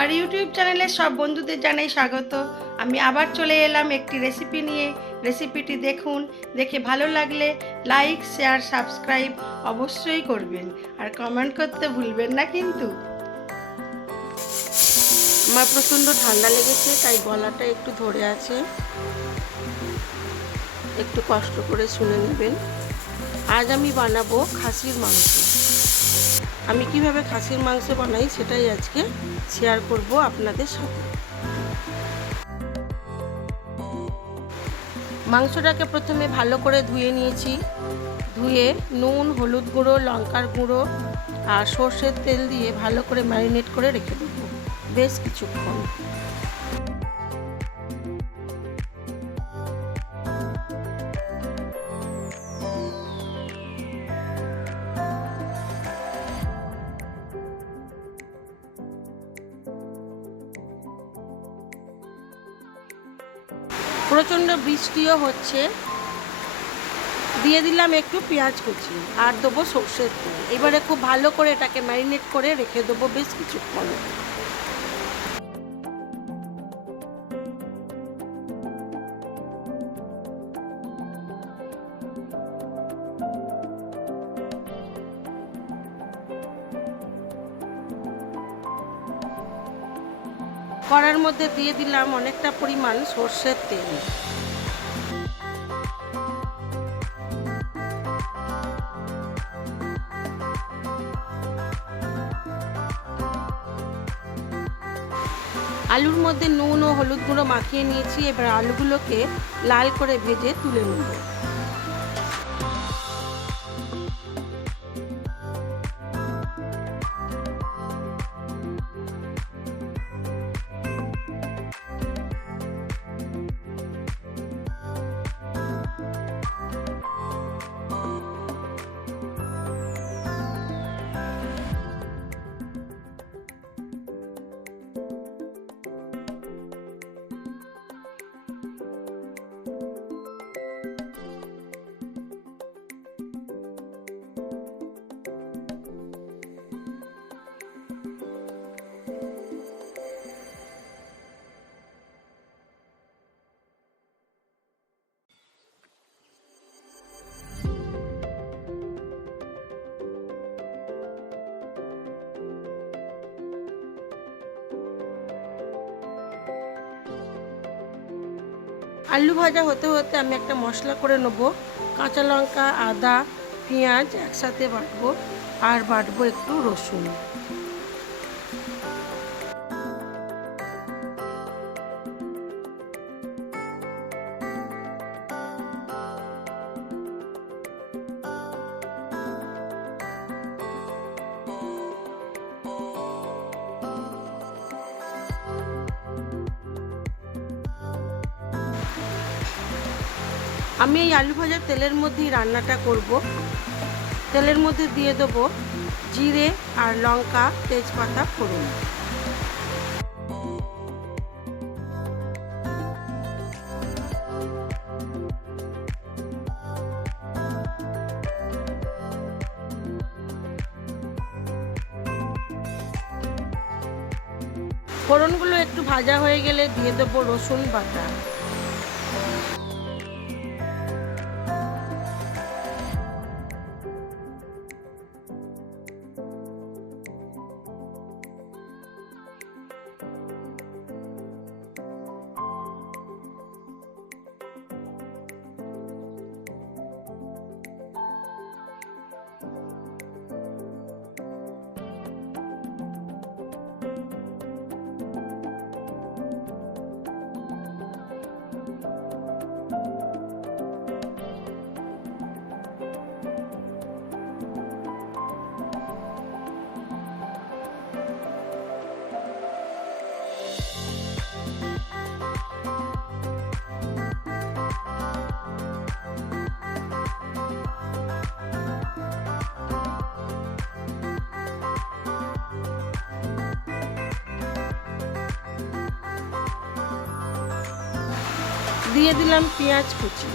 আমার ইউটিউব চ্যানেলে সব বন্ধুদের জানাই স্বাগত। আমি আবার চলে এলাম একটি রেসিপি নিয়ে। রেসিপিটি দেখুন, দেখে ভালো লাগলে লাইক শেয়ার সাবস্ক্রাইব অবশ্যই করবেন। আর কমেন্ট করতে ভুলবেন না কিন্তু। আমার প্রচণ্ড ঠান্ডা লেগেছে, তাই গলাটা একটু ধরে আছে। একটু কষ্ট করে শুনে নেবেন। আজ আমি বানাবো খাসির মাংস। আমি কীভাবে খাসির মাংস বানাই সেটাই আজকে শেয়ার করব আপনাদের সাথে। মাংসটাকে প্রথমে ভালো করে ধুয়ে নিয়েছি। ধুয়ে নুন, হলুদ গুঁড়ো, লঙ্কার গুঁড়ো আর সর্ষের তেল দিয়ে ভালো করে ম্যারিনেট করে রেখে দেবো। বেশ কিছুক্ষণ। প্রচণ্ড বৃষ্টিও হচ্ছে। দিয়ে দিলাম একটু পেঁয়াজ কুচি আর দেবো সর্ষের তেল। এবারে খুব ভালো করে এটাকে ম্যারিনেট করে রেখে দেবো বেশ কিছুক্ষণ। মধ্যে দিয়ে দিলাম অনেকটা পরিমাণ সর্ষের তেল। আলুর মধ্যে নুন ও হলুদ গুঁড়ো মাখিয়ে নিয়েছি, এবার আলুগুলোকে লাল করে ভেজে তুলে নেব। আলু ভাজা হতে হতে আমি একটা মশলা করে নেব। কাঁচা লঙ্কা, আদা, পেঁয়াজ একসাথে বাটবো আর বাটবো একটু রসুন। আমি এই আলু ভাজার তেলের মধ্যেই রান্নাটা করব। তেলের মধ্যে দিয়ে দেবো জিরে আর লঙ্কা, তেজপাতা, ফোড়ন। ফোড়নগুলো একটু ভাজা হয়ে গেলে দিয়ে দেবো রসুন বাটা। দিয়ে দিলাম পেঁয়াজ কুচি।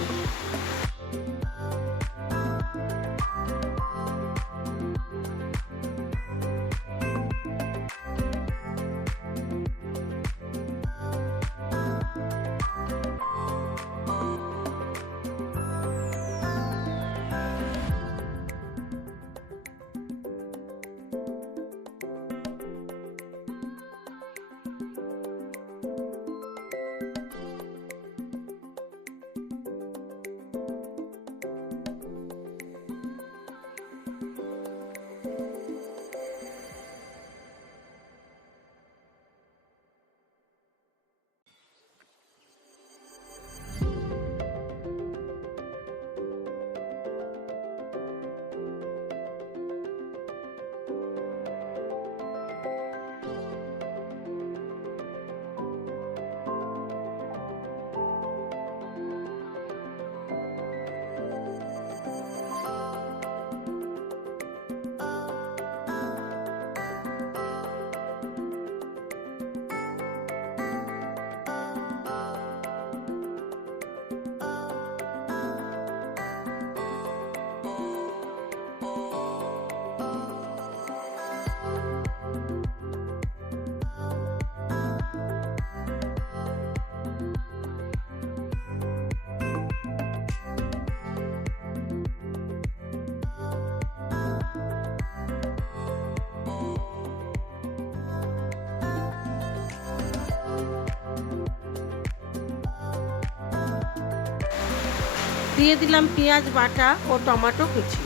দিয়ে দিলাম পেঁয়াজ, বাটা ও টমেটো কুচি।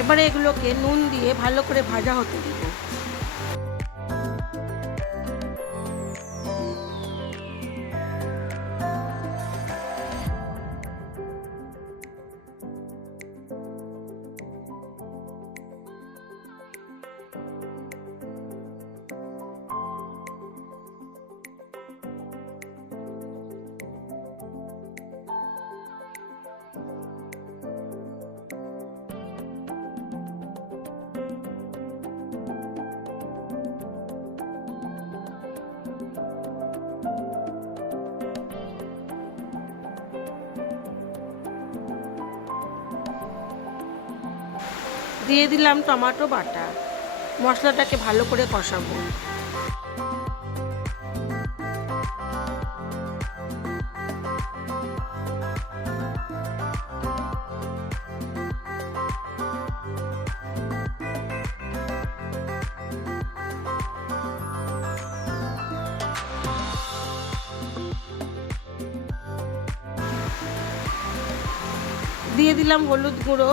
এবারে এগুলোকে নুন দিয়ে ভালো করে ভাজা হতে দিব। দিয়ে দিলাম টমেটো বাটা। মশলাটাকে ভালো করে কষাবো। দিয়ে দিলাম হলুদ গুঁড়ো।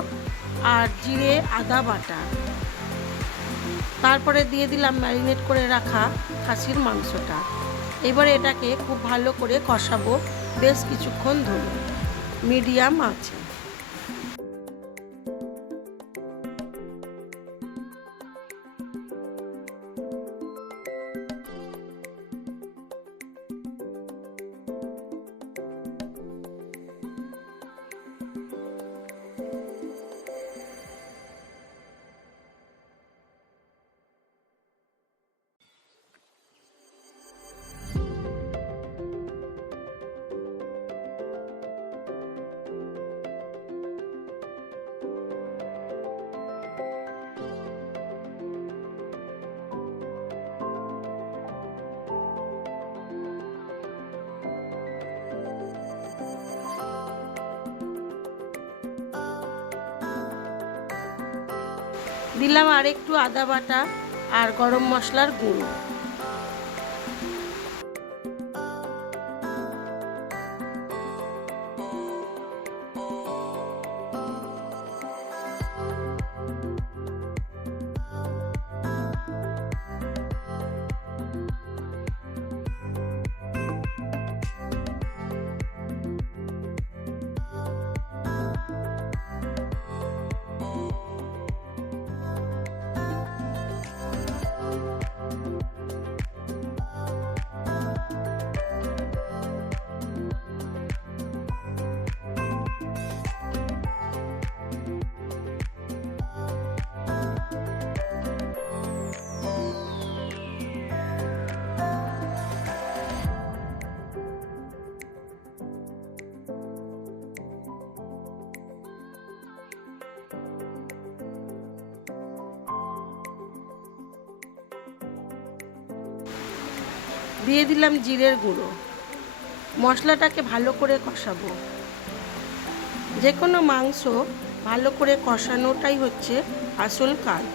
আর জিরে, আদা বাটা। তারপরে দিয়ে দিলাম ম্যারিনেট করে রাখা খাসির মাংসটা। এবারে এটাকে খুব ভালো করে কষাবো বেশ কিছুক্ষণ ধরে। মিডিয়াম আছে দিলাম আর একটু আদা বাটা আর গরম মশলার গুঁড়ো। দিয়ে দিলাম জিরের গুঁড়ো। মশলাটাকে ভালো করে কষাবো। যে কোনো মাংস ভালো করে কষানোটাই হচ্ছে আসল কাজ।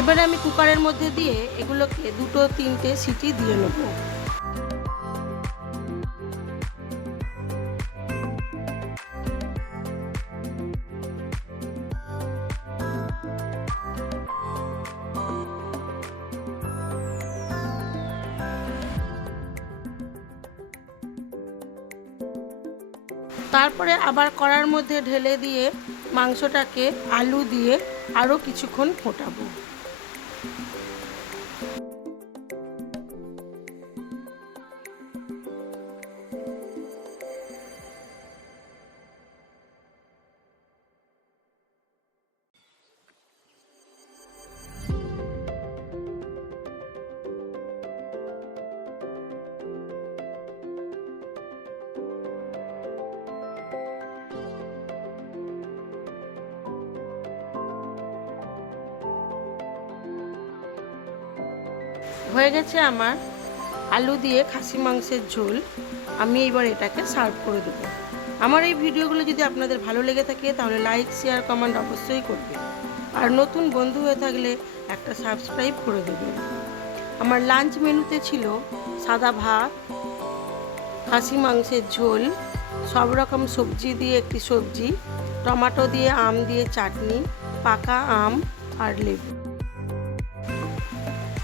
এবারে আমি কুকারের মধ্যে দিয়ে এগুলোকে দুটো, তিনটে সিটি দিয়ে নেব। তারপরে আবার কড়ার মধ্যে ঢেলে দিয়ে মাংসটাকে আলু দিয়ে আরও কিছুক্ষণ ফোটাবো। Thank you. হয়ে গেছে আমার আলু দিয়ে খাসি মাংসের ঝোল। আমি এবার এটাকে সার্ভ করে দেবো। আমার এই ভিডিওগুলো যদি আপনাদের ভালো লেগে থাকে, তাহলে লাইক শেয়ার কমেন্ট অবশ্যই করবেন। আর নতুন বন্ধু হয়ে থাকলে একটা সাবস্ক্রাইব করে দেবেন। আমার লাঞ্চ মেনুতে ছিল সাদা ভাত, খাসি মাংসের ঝোল, সব রকম সবজি দিয়ে একটি সবজি, টমেটো দিয়ে আম দিয়ে চাটনি, পাকা আম আর লেবু।